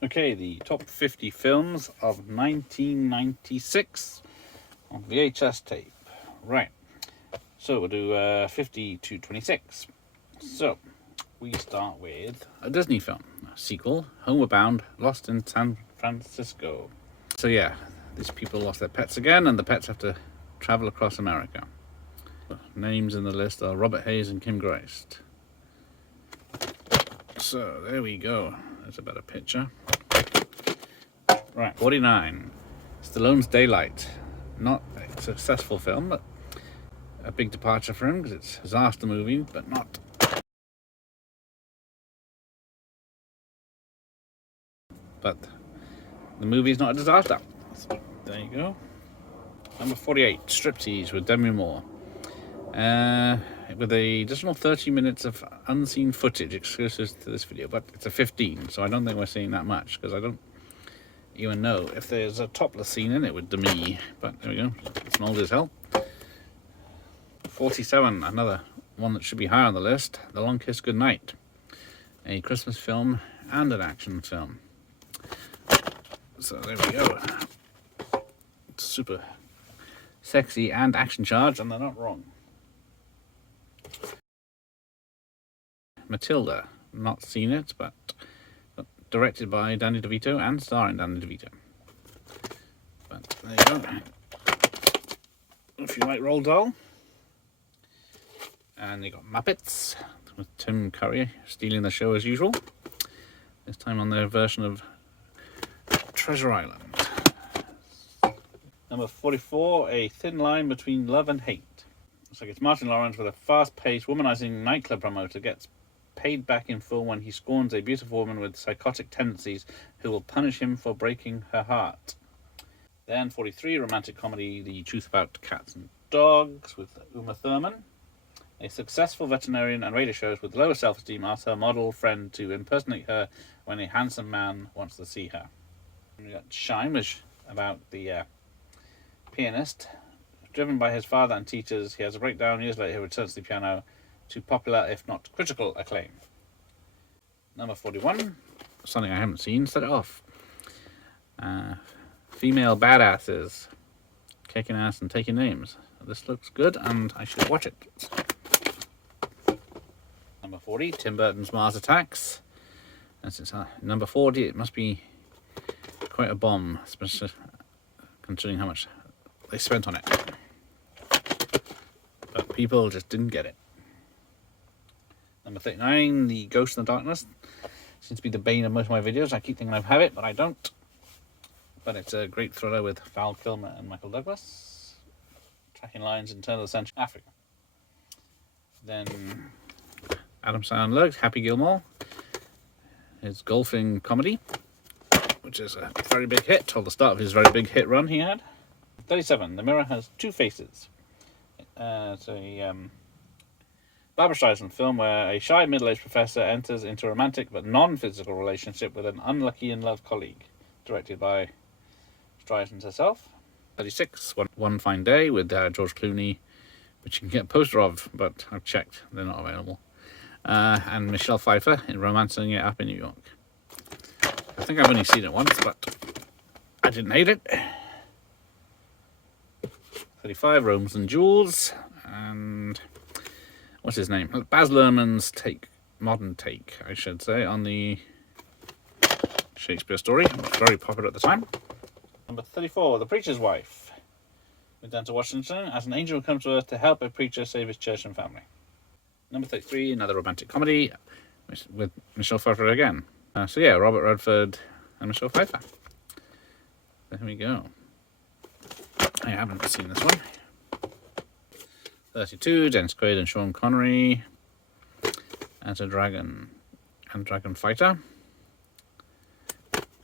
Okay, the top 50 films of 1996 on VHS tape. Right, so we'll do 50 to 26. So, we start with a Disney film, a sequel, Homeward Bound, Lost in San Francisco. So yeah, these people lost their pets again, and the pets have to travel across America. Names in the list are Robert Hayes and Kim Grist. So, there we go. There's a better picture. Right, 49. Stallone's Daylight. Not a successful film, but a big departure for him because it's a disaster movie, but not. But the movie's not a disaster. So, there you go. Number 48, Striptease with Demi Moore. With a additional 30 minutes of unseen footage exclusive to this video, but it's a 15, so I don't think we're seeing that much because I don't even know if there's a topless scene in it with Demi. But there we go, it's old as hell. 47, another one that should be higher on the list, The Long Kiss Goodnight, a Christmas film and an action film. So there we go. It's super sexy and action charged, and they're not wrong. Matilda, not seen it, but directed by Danny DeVito and starring Danny DeVito. But there you go. If you like Roald Dahl. And you got Muppets with Tim Curry stealing the show as usual. This time on their version of Treasure Island. Number 44, A Thin Line Between Love and Hate. Looks like it's Martin Lawrence with a fast-paced, womanizing nightclub promoter gets paid back in full when he scorns a beautiful woman with psychotic tendencies who will punish him for breaking her heart. Then 43, romantic comedy, The Truth About Cats and Dogs with Uma Thurman. A successful veterinarian and radio shows with lower self-esteem asks her model friend to impersonate her when a handsome man wants to see her. And we got Shine, which about the pianist. Driven by his father and teachers, he has a breakdown. Years later, he returns to the piano to popular, if not critical, acclaim. Number 41, something I haven't seen, set it off. Female badasses, kicking ass and taking names. This looks good, and I should watch it. Number 40, Tim Burton's Mars Attacks. And since number 40, it must be quite a bomb, especially considering how much they spent on it. But people just didn't get it. Number 39, The Ghost in the Darkness. Seems to be the bane of most of my videos. I keep thinking I have it, but I don't. But it's a great thriller with Val Kilmer and Michael Douglas. Tracking lines in turn of the century, Africa. Then Adam Sandler, Happy Gilmore. His golfing comedy, which is a very big hit, or the start of his very big hit run he had. 37, The Mirror Has Two Faces. It's a Barbra Streisand film where a shy middle-aged professor enters into a romantic but non-physical relationship with an unlucky in-love colleague. Directed by Streisand herself. 36, One Fine Day with George Clooney, which you can get a poster of, but I've checked, they're not available. And Michelle Pfeiffer in Romancing It Up in New York. I think I've only seen it once, but I didn't hate it. 35, Romans and Jules, and what's his name? Baz Luhrmann's modern take, I should say, on the Shakespeare story. It was very popular at the time. Number 34, The Preacher's Wife, with Denzel Washington as an angel who comes to earth to help a preacher save his church and family. Number 33, another romantic comedy with Michelle Pfeiffer again. So yeah, Robert Redford and Michelle Pfeiffer. There we go. I haven't seen this one. 32, Dennis Quaid and Sean Connery as a dragon and dragon fighter.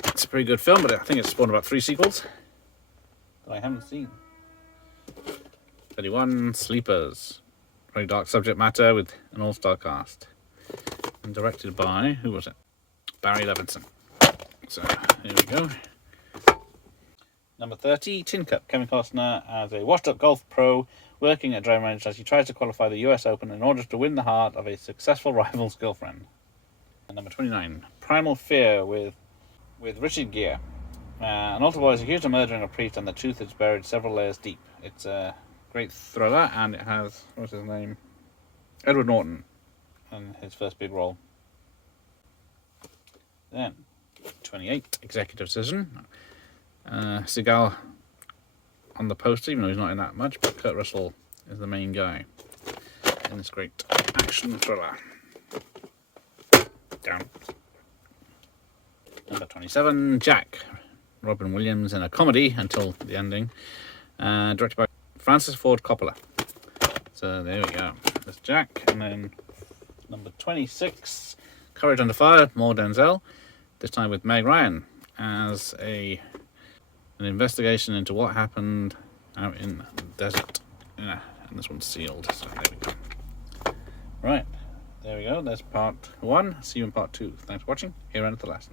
It's a pretty good film, but I think it's spawned about 3 sequels that I haven't seen. 31, Sleepers. Very dark subject matter with an all-star cast. And directed by, who was it? Barry Levinson. So, here we go. Number 30, Tin Cup. Kevin Costner as a washed-up golf pro working at driving range as he tries to qualify the US Open in order to win the heart of a successful rival's girlfriend. And number 29, Primal Fear with with Richard Gere. An altar boy is accused of murdering a priest, and the truth is buried several layers deep. It's a great thriller, and it has, what's his name? Edward Norton in his first big role. Then, 28, Executive Decision. Seagal on the poster, even though he's not in that much, but Kurt Russell is the main guy in this great action thriller. Down. Number 27, Jack. Robin Williams in a comedy until the ending. Directed by Francis Ford Coppola. So there we go. That's Jack. And then number 26, Courage Under Fire, more Denzel. This time with Meg Ryan as an investigation into what happened out in the desert. Yeah, and this one's sealed. So there we go. Right. There we go. That's part 1. See you in part 2. Thanks for watching. Here and at the last.